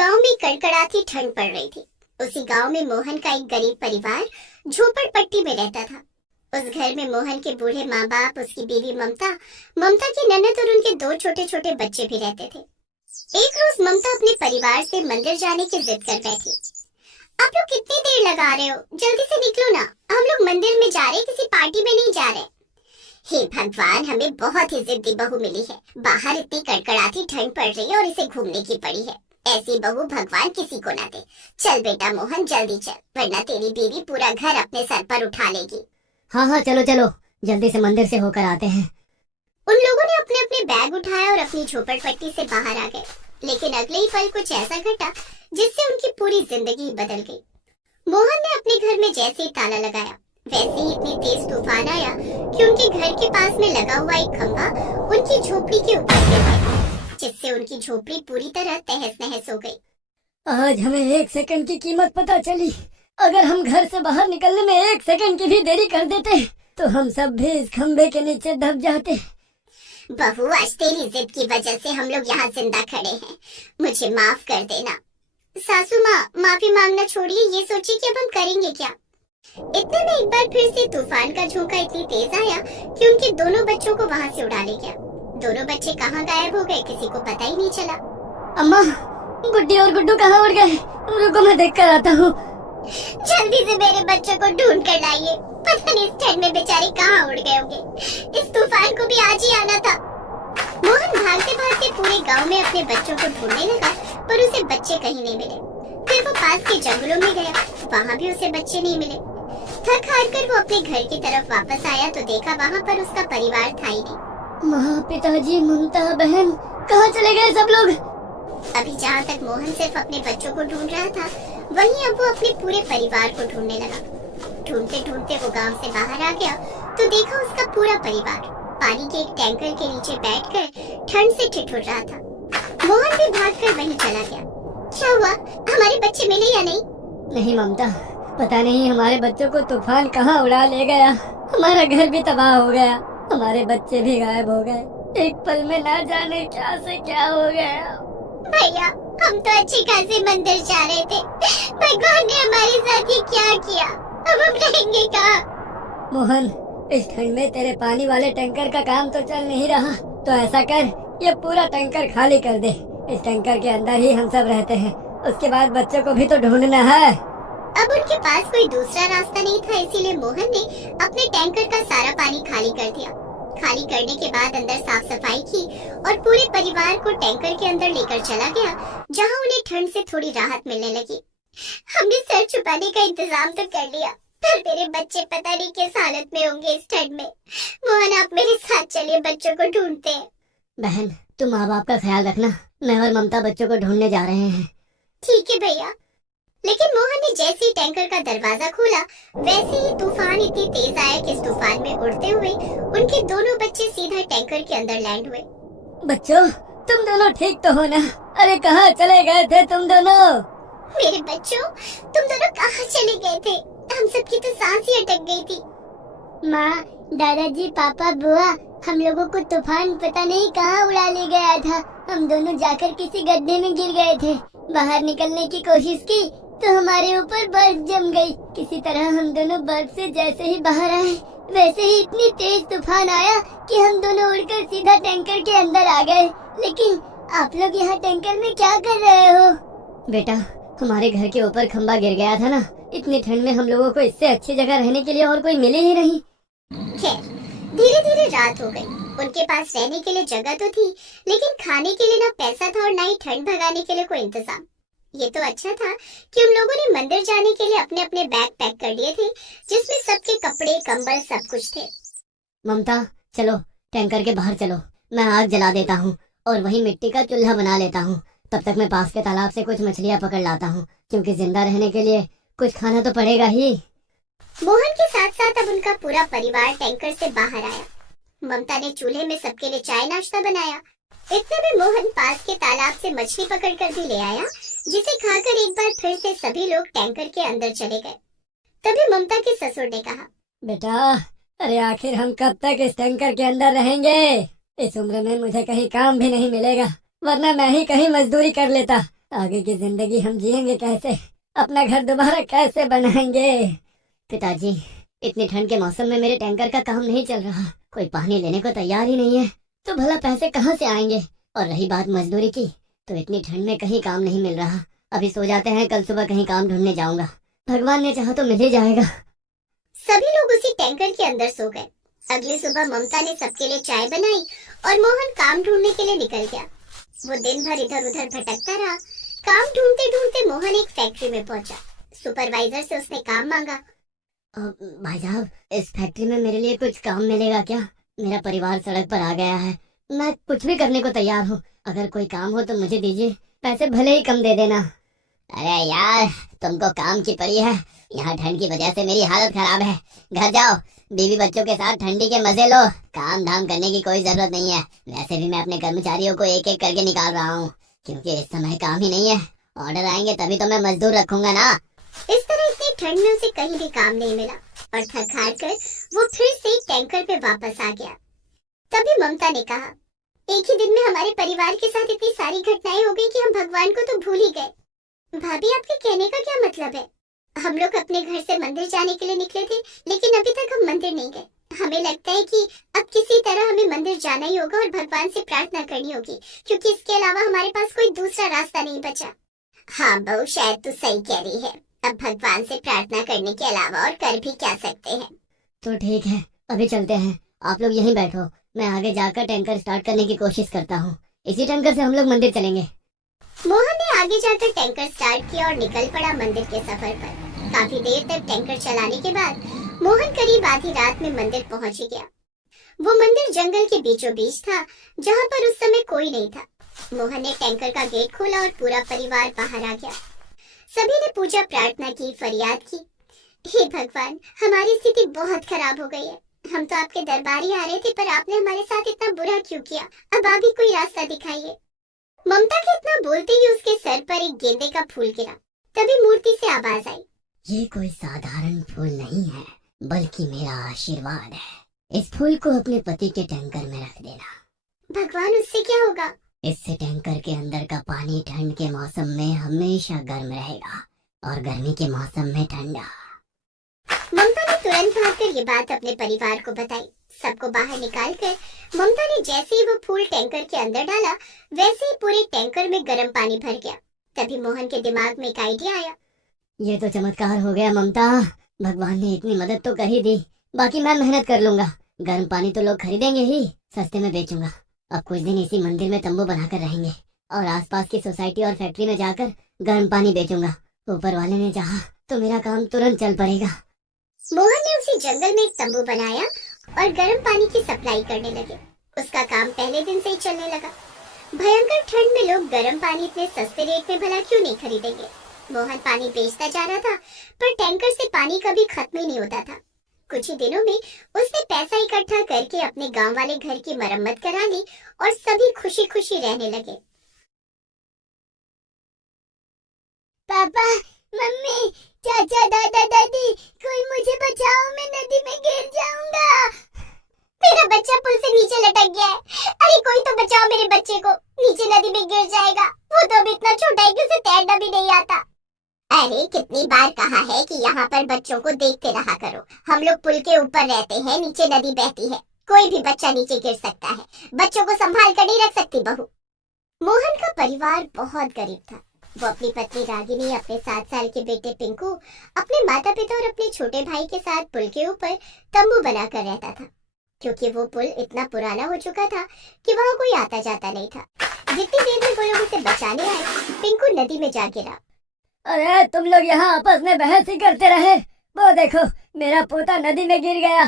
गांव में कड़कड़ाती ठंड पड़ रही थी। उसी गांव में मोहन का एक गरीब परिवार झोपड़पट्टी में रहता था। उस घर में मोहन के बूढ़े माँ बाप, उसकी बीवी ममता, ममता की ननद और उनके दो छोटे छोटे बच्चे भी रहते थे। एक रोज ममता अपने परिवार से मंदिर जाने की जिद कर बैठी। आप लोग कितनी देर लगा रहे हो, जल्दी से निकलो ना, हम लोग मंदिर में जा रहे, किसी पार्टी में नहीं जा रहे। हे भगवान, हमें बहुत ही जिद्दी बहू मिली है। बाहर इतनी कड़कड़ाती ठंड पड़ रही है और इसे घूमने की पड़ी है। ऐसी बहू भगवान किसी को ना दे। चल बेटा मोहन, जल्दी चल, वरना तेरी बीवी पूरा घर अपने सर पर उठा लेगी। हाँ हाँ, चलो चलो, जल्दी से मंदिर से होकर आते हैं। उन लोगों ने अपने अपने बैग उठाया और अपनी झोपड़पट्टी से बाहर आ गए। लेकिन अगले ही पल कुछ ऐसा घटा जिससे उनकी पूरी जिंदगी ही बदल गई। मोहन ने अपने घर में जैसे ही ताला लगाया, वैसे ही इतनी तेज तूफान आया कि उनके घर के पास में लगा हुआ एक खंभा उनकी झोपड़ी के ऊपर गिर गया, जिससे उनकी झोपड़ी पूरी तरह तहस नहस हो गई। आज हमें 1 सेकंड की कीमत पता चली। अगर हम घर से बाहर निकलने में 1 सेकंड की भी देरी कर देते तो हम सब भी इस खंबे के नीचे दब जाते। बहू, आज तेरी जिद की वजह से हम लोग यहाँ जिंदा खड़े हैं। मुझे माफ कर देना। सासू माँ, माफी मांगना छोड़िए, ये सोचिए कि अब हम करेंगे क्या। इतने में एक बार फिर से तूफान का झोंका इतनी तेज आया कि उनके दोनों बच्चों को वहाँ से उड़ा ले गया। दोनों बच्चे कहाँ गायब हो गए, किसी को पता ही नहीं चला। अम्मा, गुड्डी और गुड्डू कहाँ उड़ गए? रुको, मैं देख कर आता हूँ। जल्दी से मेरे बच्चों को ढूंढ कर लाइए। पता नहीं इस ठंड में बेचारे कहाँ उड़ गए होंगे। इस तूफान को भी आज ही आना था। मोहन भागते भागते पूरे गांव में अपने बच्चों को ढूंढने लगा, पर उसे बच्चे कहीं नहीं मिले। फिर वो पास के जंगलों में गया, वहाँ भी उसे बच्चे नहीं मिले। थक हार कर वो अपने घर की तरफ वापस आया तो देखा वहाँ पर उसका परिवार था ही नहीं। माँ, पिताजी, ममता, बहन, कहाँ चले गए सब लोग? अभी जहाँ तक मोहन सिर्फ अपने बच्चों को ढूंढ रहा था, वहीं अब वो अपने पूरे परिवार को ढूंढने लगा। ढूंढते ढूंढते वो गांव से बाहर आ गया तो देखा उसका पूरा परिवार पानी के एक टैंकर के नीचे बैठकर ठंड से ठिठुर रहा था। मोहन भी भागकर वहीं चला गया। क्या हुआ, हमारे बच्चे मिले या नहीं? नहीं ममता, पता नहीं हमारे बच्चों को तूफान कहाँ उड़ा ले गया। हमारा घर भी तबाह हो गया, हमारे बच्चे भी गायब हो गए। एक पल में ना जाने क्या से क्या हो गया। भैया, हम तो अच्छे खासे मंदिर जा रहे थे। भगवान ने हमारे साथ ये क्या किया, अब हम रहेंगे कहाँ? मोहन, इस ठंड में तेरे पानी वाले टैंकर का काम तो चल नहीं रहा, तो ऐसा कर, ये पूरा टैंकर खाली कर दे। इस टैंकर के अंदर ही हम सब रहते हैं, उसके बाद बच्चों को भी तो ढूंढना है। अब उनके पास कोई दूसरा रास्ता नहीं था, इसीलिए मोहन ने अपने टैंकर का सारा पानी खाली कर दिया। खाली करने के बाद अंदर साफ सफाई की और पूरे परिवार को टैंकर के अंदर लेकर चला गया, जहां उन्हें ठंड से थोड़ी राहत मिलने लगी। हमने सर छुपाने का इंतजाम तो कर लिया, पर मेरे बच्चे पता नहीं किस हालत में होंगे इस ठंड में। मोहन, आप मेरे साथ चलिए, बच्चों को ढूंढते हैं। बहन, तुम माँ बाप का ख्याल रखना, मैं और ममता बच्चों को ढूंढने जा रहे हैं। ठीक है भैया। लेकिन मोहन ने जैसे ही टैंकर का दरवाजा खोला, वैसे ही तूफान इतनी तेज आया कि इस तूफान में उड़ते हुए उनके दोनों बच्चे सीधा टैंकर के अंदर लैंड हुए। बच्चों, तुम दोनों ठीक तो हो ना? अरे कहाँ चले गए थे तुम दोनों? मेरे बच्चों, तुम दोनों कहाँ चले गए थे? हम सबकी तो सांस ही अटक गई थी। माँ, दादाजी, पापा, बुआ, हम लोगों को तूफान पता नहीं कहाँ उड़ा ले गया था। हम दोनों जाकर किसी गड्ढे में गिर गए थे। बाहर निकलने की कोशिश की तो हमारे ऊपर बर्फ जम गई। किसी तरह हम दोनों बर्फ से जैसे ही बाहर आए, वैसे ही इतनी तेज तूफान आया कि हम दोनों उड़कर सीधा टैंकर के अंदर आ गए। लेकिन आप लोग यहाँ टैंकर में क्या कर रहे हो? बेटा, हमारे घर के ऊपर खंबा गिर गया था ना, इतनी ठंड में हम लोगों को इससे अच्छी जगह रहने के लिए और कोई मिले ही नहीं। खैर, धीरे धीरे रात हो गई। उनके पास रहने के लिए जगह तो थी, लेकिन खाने के लिए ना पैसा था और ना ही ठंड भगाने के लिए कोई इंतजाम। ये तो अच्छा था कि उन लोगों ने मंदिर जाने के लिए अपने अपने बैग पैक कर लिए थे, जिसमें सबके कपड़े, कंबल सब कुछ थे। ममता, चलो टैंकर के बाहर चलो, मैं आग जला देता हूँ और वही मिट्टी का चूल्हा बना लेता हूँ। तब तक मैं पास के तालाब से कुछ मछलियाँ पकड़ लाता हूँ, क्योंकि जिंदा रहने के लिए कुछ खाना तो पड़ेगा ही। मोहन के साथ साथ अब उनका पूरा परिवार टैंकर से बाहर आया। ममता ने चूल्हे में सबके लिए चाय नाश्ता बनाया। इतने में मोहन पास के तालाब से मछली पकड़कर भी ले आया, जिसे खाकर एक बार फिर से सभी लोग टैंकर के अंदर चले गए। तभी ममता के ससुर ने कहा, बेटा, अरे आखिर हम कब तक इस टैंकर के अंदर रहेंगे? इस उम्र में मुझे कहीं काम भी नहीं मिलेगा, वरना मैं ही कहीं मजदूरी कर लेता। आगे की जिंदगी हम जिएंगे कैसे, अपना घर दोबारा कैसे बनाएंगे। पिताजी, इतनी ठंड के मौसम में मेरे टैंकर का काम नहीं चल रहा, कोई पानी लेने को तैयार ही नहीं है, तो भला पैसे कहाँ से आएंगे। और रही बात मजदूरी की, तो इतनी ठंड में कहीं काम नहीं मिल रहा। अभी सो जाते हैं, कल सुबह कहीं काम ढूंढने जाऊंगा, भगवान ने चाहा तो मिल ही जाएगा। सभी लोग उसी टैंकर के अंदर सो गए। अगली सुबह ममता ने सबके लिए चाय बनाई और मोहन काम ढूंढने के लिए निकल गया। वो दिन भर इधर उधर भटकता रहा। काम ढूंढते ढूंढते मोहन एक फैक्ट्री में पहुंचा। सुपरवाइजर से उसने काम मांगा। भाई साहब, इस फैक्ट्री में मेरे लिए कुछ काम मिलेगा क्या? मेरा परिवार सड़क पर आ गया है, मैं कुछ भी करने को तैयार हूँ। अगर कोई काम हो तो मुझे दीजिए, पैसे भले ही कम दे देना। अरे यार, तुमको काम की पड़ी है, यहाँ ठंड की वजह से मेरी हालत खराब है। घर जाओ, बीवी बच्चों के साथ ठंडी के मजे लो, काम धाम करने की कोई जरूरत नहीं है। वैसे भी मैं अपने कर्मचारियों को एक एक करके निकाल रहा हूँ, क्योंकि इस समय काम ही नहीं है। ऑर्डर आएंगे तभी तो मैं मजदूर रखूंगा ना। इस तरह इतनी ठंड में उसे कहीं भी काम नहीं मिला और थक हार कर वो फिर से टैंकर पे वापस आ गया। तभी ममता ने कहा, एक ही दिन में हमारे परिवार के साथ इतनी सारी घटनाएं हो गई कि हम भगवान को तो भूल ही गए। भाभी, आपके कहने का क्या मतलब है? हम लोग अपने घर से मंदिर जाने के लिए निकले थे, लेकिन अभी तक हम मंदिर नहीं गए। हमें लगता है कि अब किसी तरह हमें मंदिर जाना ही होगा और भगवान से प्रार्थना करनी होगी, क्योंकि इसके अलावा हमारे पास कोई दूसरा रास्ता नहीं बचा। हाँ बहू, शायद तू सही कह रही है। अब भगवान से प्रार्थना करने के अलावा और कर भी क्या सकते हैं। तो ठीक है, अभी चलते हैं। आप लोग यहीं बैठो, मैं आगे जाकर टैंकर स्टार्ट करने की कोशिश करता हूँ। इसी टैंकर से हम लोग मंदिर चलेंगे। मोहन ने आगे जाकर टैंकर स्टार्ट किया और निकल पड़ा मंदिर के सफर पर। काफी देर तक टैंकर चलाने के बाद मोहन करीब आधी रात में मंदिर पहुंच गया। वो मंदिर जंगल के बीचों बीच था, जहाँ पर उस समय कोई नहीं था। मोहन ने टैंकर का गेट खोला और पूरा परिवार बाहर आ गया। सभी ने पूजा प्रार्थना की, फरियाद की, हे भगवान, हमारी स्थिति बहुत खराब हो गई है। हम तो आपके दरबार ही आ रहे थे, पर आपने हमारे साथ इतना बुरा क्यों किया? अब आप ही कोई रास्ता दिखाइए। ममता के इतना बोलते ही उसके सर पर एक गेंदे का फूल गिरा। तभी मूर्ति से आवाज आई, ये कोई साधारण फूल नहीं है, बल्कि मेरा आशीर्वाद है। इस फूल को अपने पति के टैंकर में रख देना। भगवान, उससे क्या होगा? इससे टैंकर के अंदर का पानी ठंड के मौसम में हमेशा गर्म रहेगा और गर्मी के मौसम में ठंडा। ममता ने तुरंत भागकर ये बात अपने परिवार को बताई। सबको बाहर निकालकर ममता ने जैसे ही वो फूल टैंकर के अंदर डाला, वैसे ही पूरे टैंकर में गर्म पानी भर गया। तभी मोहन के दिमाग में एक आइडिया आया। ये तो चमत्कार हो गया ममता, भगवान ने इतनी मदद तो कर ही दी, बाकी मैं मेहनत कर लूंगा। गर्म पानी तो लोग खरीदेंगे ही, सस्ते में बेचूंगा। अब कुछ दिन इसी मंदिर में तंबू बनाकर रहेंगे और आसपास की सोसाइटी और फैक्ट्री में जाकर गर्म पानी बेचूंगा। ऊपर वाले ने चाहा तो मेरा काम तुरंत चल पड़ेगा। मोहन ने उसी जंगल में एक तंबू बनाया और गर्म पानी की सप्लाई करने लगे। उसका काम पहले दिन से ही चलने लगा। भयंकर ठंड में लोग गर्म पानी इतने सस्ते रेट में भला क्यों नहीं खरीदेंगे? मोहन पानी बेचता जा रहा था, पर टैंकर से पानी कभी खत्म ही नहीं होता था। कुछ ही दिनों में उसने पैसा इकट्ठा करके अपने गांव वाले घर की मरम्मत करा ली और सभी खुशी खुशी रहने लगे। पापा, मम्मी, चाचा, दादा, दादी, कोई मुझे बचाओ, मैं नदी में गिर जाऊंगा। मेरा बच्चा पुल से नीचे लटक गया है। अरे कोई तो बचाओ मेरे बच्चे को, नीचे नदी में गिर जाएगा। वो तो अभी इतना छोटा है कि उसे तैरना भी नहीं आता। अरे कितनी बार कहा है कि यहाँ पर बच्चों को देखते रहा करो। हम लोग पुल के ऊपर रहते हैं, नीचे नदी बहती है, कोई भी बच्चा नीचे गिर सकता है। बच्चों को संभाल कर नहीं रख सकती बहू। मोहन का परिवार बहुत गरीब था। वो अपनी पत्नी रागिनी, अपने 7 साल के बेटे पिंकू, अपने माता पिता और अपने छोटे भाई के साथ पुल के ऊपर तंबू बनाकर रहता था, क्योंकि वो पुल इतना पुराना हो चुका था कि वहाँ कोई आता जाता नहीं था। जितनी देर में वो लोग उसे बचाने आए, पिंकू नदी में जा गिरा। अरे तुम लोग यहाँ आपस में बहस ही करते रहे, वो देखो मेरा पोता नदी में गिर गया।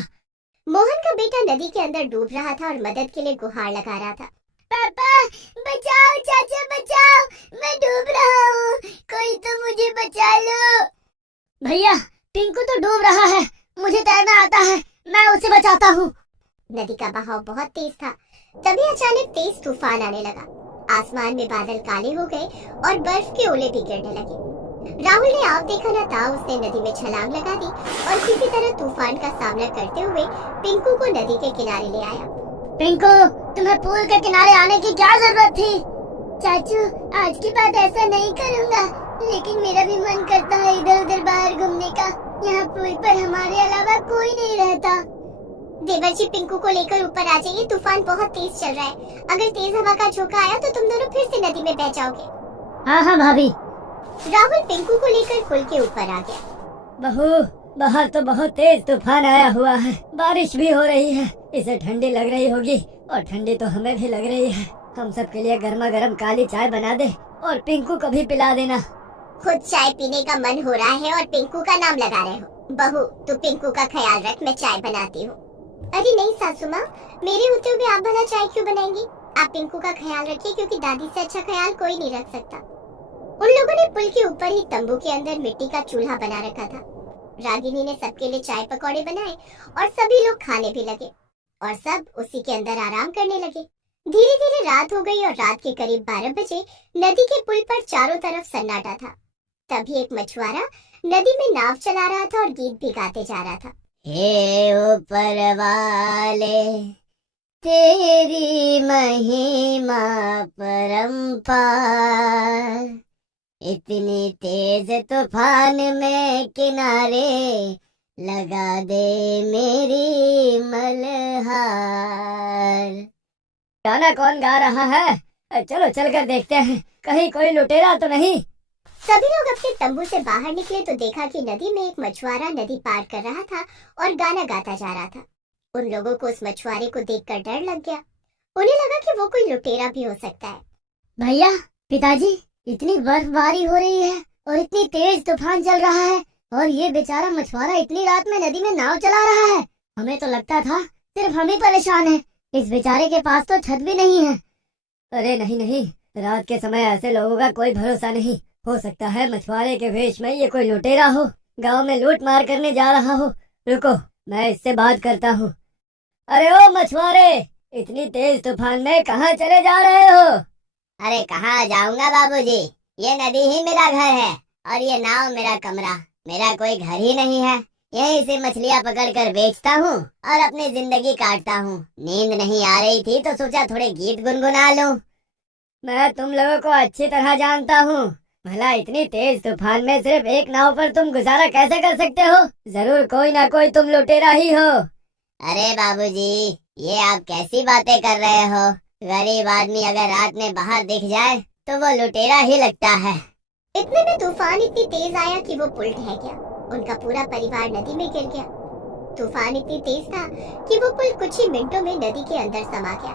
मोहन का बेटा नदी के अंदर डूब रहा था और मदद के लिए गुहार लगा रहा था। पापा, बचाओ, चाचा बचाओ, मैं डूब रहा हूँ, कोई तो मुझे बचा लो। भैया, टिंकू तो डूब रहा है, मुझे तैरना आता है, मैं उसे बचाता हूँ। नदी का बहाव बहुत तेज था। तभी अचानक तेज तूफान आने लगा। आसमान में बादल काले हो गए और बर्फ के ओले भी गिरने लगे। राहुल ने आव देखा न था, उसने नदी में छलांग लगा दी और किसी तरह तूफान का सामना करते हुए पिंकू को नदी के किनारे ले आया। पिंकू, तुम्हें पुल के किनारे आने की क्या जरूरत थी? चाचू आज के बाद ऐसा नहीं करूँगा, लेकिन मेरा भी मन करता है इधर उधर बाहर घूमने का। यहाँ पुल पर हमारे अलावा कोई नहीं रहता। देवर जी पिंकू को लेकर ऊपर आ जाइए, तूफान बहुत तेज चल रहा है। अगर तेज हवा का झोंका आया तो तुम दोनों फिर से नदी में बह जाओगे। हाँ हाँ भाभी। राहुल पिंकू को लेकर पुल के ऊपर आ गया। बहू, बाहर तो बहुत तेज तूफान आया हुआ है, बारिश भी हो रही है। इसे ठंडी लग रही होगी और ठंडी तो हमें भी लग रही है। हम सब के लिए गर्मा गर्म काली चाय बना दे और पिंकू को भी पिला देना। खुद चाय पीने का मन हो रहा है और पिंकू का नाम लगा रहे हो। बहू तू पिंकू का ख्याल रख, मैं चाय बनाती हूँ। अरे नहीं सासू माँ, मेरे होते हुए आप भला चाय क्यों बनाएंगी? आप पिंकू का ख्याल रखिए, क्योंकि दादी से अच्छा ख्याल कोई नहीं रख सकता। उन लोगों ने पुल के ऊपर ही तंबू के अंदर मिट्टी का चूल्हा बना रखा था। रागिनी ने सबके लिए चाय पकौड़े बनाए और सभी लोग खाने भी लगे और सब उसी के अंदर आराम करने लगे। धीरे धीरे रात हो गई और रात के करीब 12 बजे नदी के पुल पर चारों तरफ सन्नाटा था। तभी एक मछुआरा नदी में नाव चला रहा था और गीत भी गाते जा रहा था। हे ऊपर वाले, तेरी महिमा परंपार, इतनी तेज तूफान में किनारे लगा दे मेरी मल्हार। गाना कौन गा रहा है? चलो चलकर देखते हैं, कहीं कोई लुटेरा तो नहीं। सभी लोग अपने तंबू से बाहर निकले तो देखा कि नदी में एक मछुआरा नदी पार कर रहा था और गाना गाता जा रहा था। उन लोगों को उस मछुआरे को देखकर डर लग गया। उन्हें लगा कि वो कोई लुटेरा भी हो सकता है। भैया, पिताजी, इतनी बर्फबारी हो रही है और इतनी तेज तूफान चल रहा है और ये बेचारा मछुआरा इतनी रात में नदी में नाव चला रहा है। हमें तो लगता था सिर्फ हम ही परेशान हैं, इस बेचारे के पास तो छत भी नहीं है। अरे नहीं नहीं, रात के समय ऐसे लोगों का कोई भरोसा नहीं। हो सकता है मछुआरे के वेश में ये कोई लुटेरा हो, गांव में लूट मार करने जा रहा हो। रुको, मैं इससे बात करता हूँ। अरे ओ मछुआरे, इतनी तेज तूफान में कहाँ चले जा रहे हो? अरे कहाँ जाऊंगा बाबूजी, ये नदी ही मेरा घर है और ये नाव मेरा कमरा। मेरा कोई घर ही नहीं है। यहीं से मछलियाँ पकड़कर बेचता हूँ और अपनी जिंदगी काटता हूँ। नींद नहीं आ रही थी तो सोचा थोड़े गीत गुनगुना लूं। मैं तुम लोगों को अच्छी तरह जानता हूँ। भला इतनी तेज तूफान में सिर्फ एक नाव पर तुम गुजारा कैसे कर सकते हो? जरूर कोई ना कोई तुम लुटेरा ही हो। अरे बाबूजी, ये आप कैसी बातें कर रहे हो? गरीब आदमी अगर रात में बाहर दिख जाए तो वो लुटेरा ही लगता है। इतने में तूफान इतनी तेज आया कि वो पुल ढह गया। उनका पूरा परिवार नदी में गिर गया। तूफान इतनी तेज था कि वो पुल कुछ ही मिनटों में नदी के अंदर समा गया।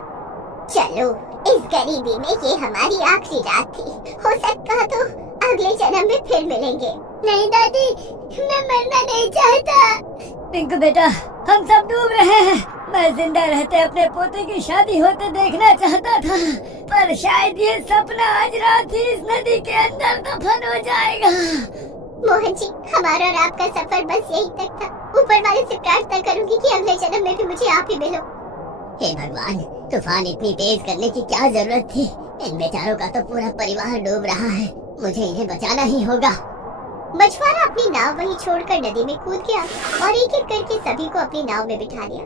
चलो, इस गरीबी में ये हमारी आखिरी रात थी। हो सकता तो अगले जन्म में फिर मिलेंगे। नहीं दादी, मैं मरना नहीं चाहता। पिंकू बेटा, हम सब डूब रहे हैं। मैं जिंदा रहते अपने पोते की शादी होते देखना चाहता था, पर शायद ये सपना आज रात ही इस नदी के अंदर दफन हो जाएगा। मोहन जी, हमारा और आपका सफर बस यहीं तक था। ऊपर वाले से प्रार्थना करूंगी कि अगले जन्म में भी मुझे आप ही मिलो। हे भगवान, तूफान इतनी तेज करने की क्या जरूरत थी? इन बेचारों का तो पूरा परिवार डूब रहा है। मुझे इन्हें बचाना ही होगा। मछुआरा अपनी नाव वहीं छोड़कर नदी में कूद गया और एक एक करके सभी को अपनी नाव में बिठा लिया।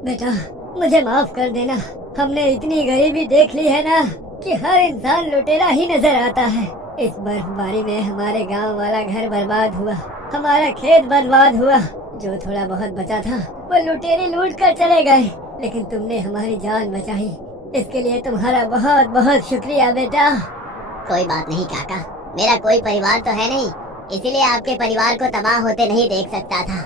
बेटा, मुझे माफ कर देना। हमने इतनी गरीबी देख ली है ना कि हर इंसान लुटेरा ही नजर आता है। इस बर्फबारी में हमारे गांव वाला घर बर्बाद हुआ, हमारा खेत बर्बाद हुआ। जो थोड़ा बहुत बचा था वो लुटेरे लूट कर चले गए, लेकिन तुमने हमारी जान बचाई। इसके लिए तुम्हारा बहुत बहुत शुक्रिया बेटा। कोई बात नहीं काका, मेरा कोई परिवार तो है नहीं, इसीलिए आपके परिवार को तबाह होते नहीं देख सकता था।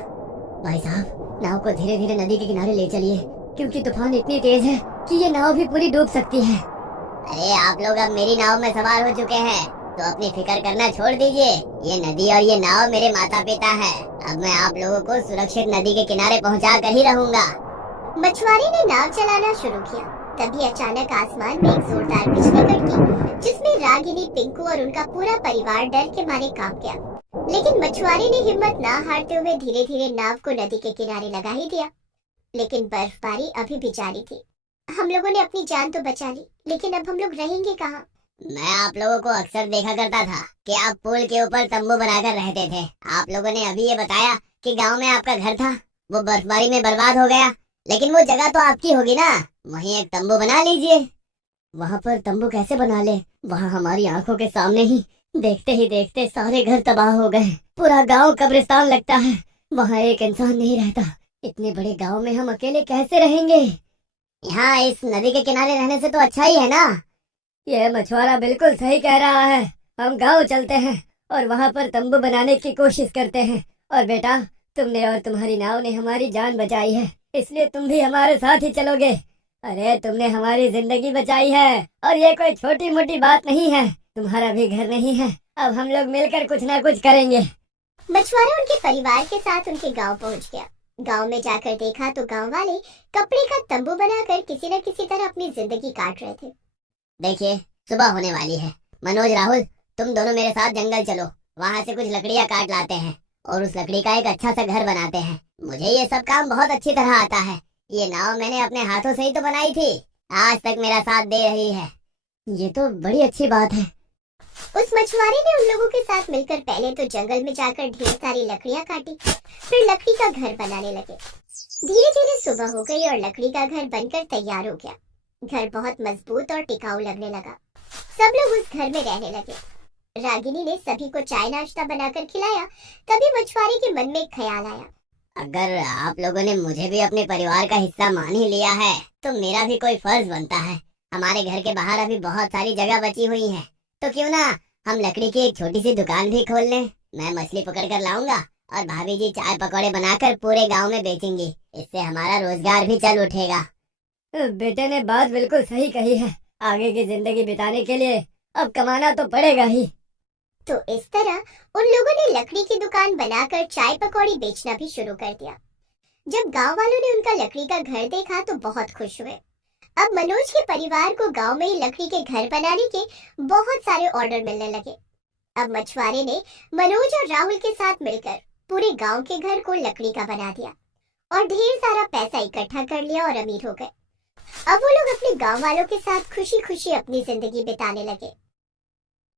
भाई साहब, नाव को धीरे धीरे नदी के किनारे ले चलिए, क्योंकि तूफान इतनी तेज है कि ये नाव भी पूरी डूब सकती है। अरे आप लोग अब मेरी नाव में सवार हो चुके हैं, तो अपनी फिक्र करना छोड़ दीजिए। ये नदी और ये नाव मेरे माता पिता है। अब मैं आप लोगों को सुरक्षित नदी के किनारे पहुंचा कर ही रहूंगा। मछुआरे ने नाव चलाना शुरू किया। तभी अचानक आसमान में एक जोरदार बिजली कड़की, जिसमें रागिनी, पिंकू और उनका पूरा परिवार डर के मारे कांप गया। लेकिन मछुआरे ने हिम्मत ना हारते हुए धीरे धीरे नाव को नदी के किनारे लगा ही दिया। लेकिन बर्फबारी अभी भी जारी थी। हम लोगों ने अपनी जान तो बचा ली, लेकिन अब हम लोग रहेंगे कहाँ? मैं आप लोगों को अक्सर देखा करता था कि आप पुल के ऊपर तंबू बनाकर रहते थे। आप लोगों ने अभी ये बताया कि गांव में आपका घर था, वो बर्फबारी में बर्बाद हो गया, लेकिन वो जगह तो आपकी होगी ना, वहीं एक तंबू बना लीजिए। वहाँ पर तंबू कैसे बना ले? वहाँ हमारी आंखों के सामने ही देखते सारे घर तबाह हो गए। पूरा गांव कब्रिस्तान लगता है। वहाँ एक इंसान नहीं रहता। इतने बड़े गांव में हम अकेले कैसे रहेंगे? यहाँ इस नदी के किनारे रहने से तो अच्छा ही है ना। यह मछुआरा बिल्कुल सही कह रहा है। हम गांव चलते हैं और वहाँ पर तंबू बनाने की कोशिश करते हैं। और बेटा, तुमने और तुम्हारी नाव ने हमारी जान बचाई है, इसलिए तुम भी हमारे साथ ही चलोगे। अरे तुमने हमारी जिंदगी बचाई है और ये कोई छोटी मोटी बात नहीं है। तुम्हारा भी घर नहीं है, अब हम लोग मिलकर कुछ ना कुछ करेंगे। मछुआरा उनके परिवार के साथ उनके गांव पहुंच गया। गांव में जाकर देखा तो गांव वाले कपड़े का तंबू बनाकर किसी न किसी तरह अपनी जिंदगी काट रहे थे। देखिए, सुबह होने वाली है। मनोज, राहुल, तुम दोनों मेरे साथ जंगल चलो। वहाँ से कुछ लकड़ियाँ काट लाते हैं और उस लकड़ी का एक अच्छा सा घर बनाते हैं। मुझे ये सब काम बहुत अच्छी तरह आता है। ये नाव मैंने अपने हाथों से ही तो बनाई थी। आज तक मेरा साथ दे रही है। ये तो बड़ी अच्छी बात है। उस मछुआरे ने उन लोगों के साथ मिलकर पहले तो जंगल में जाकर ढेर सारी लकड़ियां काटी, फिर लकड़ी का घर बनाने लगे। धीरे धीरे सुबह हो गई और लकड़ी का घर बनकर तैयार हो गया। घर बहुत मजबूत और टिकाऊ लगने लगा। सब लोग उस घर में रहने लगे। रागिनी ने सभी को चाय नाश्ता बनाकर खिलाया। तभी मछुआरे के मन में एक ख्याल आया। अगर आप लोगों ने मुझे भी अपने परिवार का हिस्सा मान ही लिया है तो मेरा भी कोई फर्ज बनता है। हमारे घर के बाहर अभी बहुत सारी जगह बची हुई है, तो क्यों ना हम लकड़ी की एक छोटी सी दुकान भी खोल लें। मैं मछली पकड़ कर लाऊंगा और भाभी जी चाय पकौड़े बनाकर पूरे गांव में बेचेंगी। इससे हमारा रोजगार भी चल उठेगा। बेटे ने बात बिल्कुल सही कही है। आगे की जिंदगी बिताने के लिए अब कमाना तो पड़ेगा ही। तो इस तरह उन लोगों ने लकड़ी की दुकान बनाकर चाय पकौड़ी बेचना भी शुरू कर दिया। जब गांव वालों ने उनका लकड़ी का घर देखा तो बहुत खुश हुए। अब मनोज के परिवार को गांव में ही लकड़ी के घर बनाने के बहुत सारे ऑर्डर मिलने लगे। अब मछुआरे ने मनोज और राहुल के साथ मिलकर पूरे गांव के घर को लकड़ी का बना दिया और ढेर सारा पैसा इकट्ठा कर लिया और अमीर हो गए। अब वो लोग अपने गांव वालों के साथ खुशी खुशी अपनी जिंदगी बिताने लगे।